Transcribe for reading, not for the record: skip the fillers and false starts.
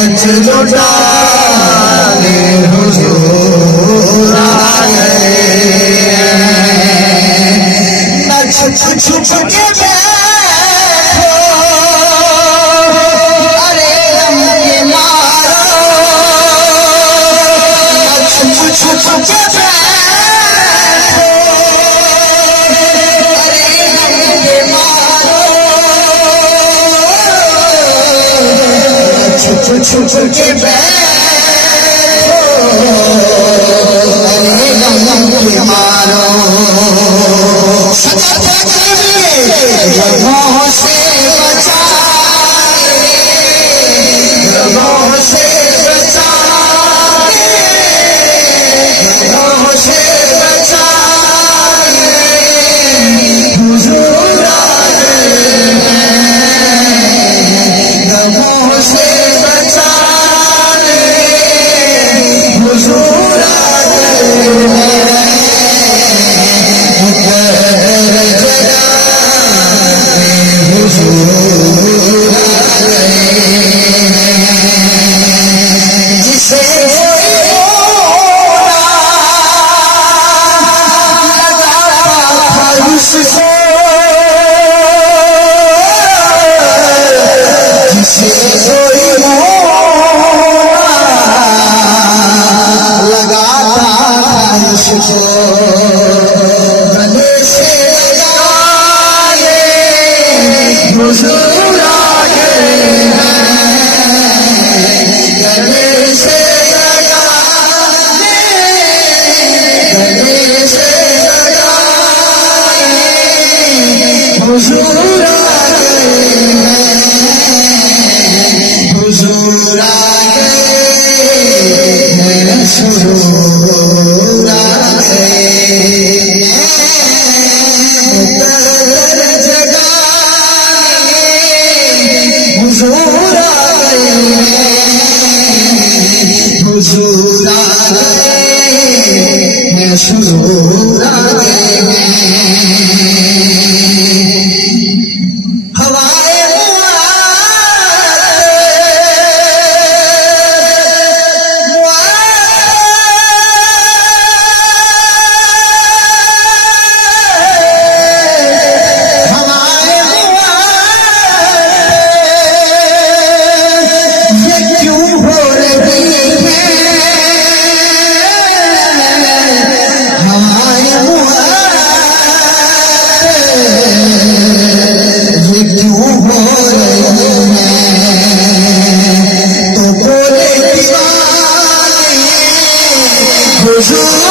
Much लुटाने हुजूर आए। न छुप छुप के बैठो, अरे हम के मारो, न छुप छुप के बैठो, अरे हम के मारो, छुप छुप के बैठो, अरे हम के मारो। रबों से बचाए, रबों से बचाए, रबों से बचाए, हुजूर आए हैं। रबों से बचाए, हुजूर आए हैं। जिसे गले से लगाए हुजूर आए हैं। गले से लगाए, गले से लगाए हुजूर आए हैं। हुजूर आए हैं, सुरूर आए हुजूर आए हैं। हुजूर आए हैं, सुरूर आए हैं। हवाए हुजूर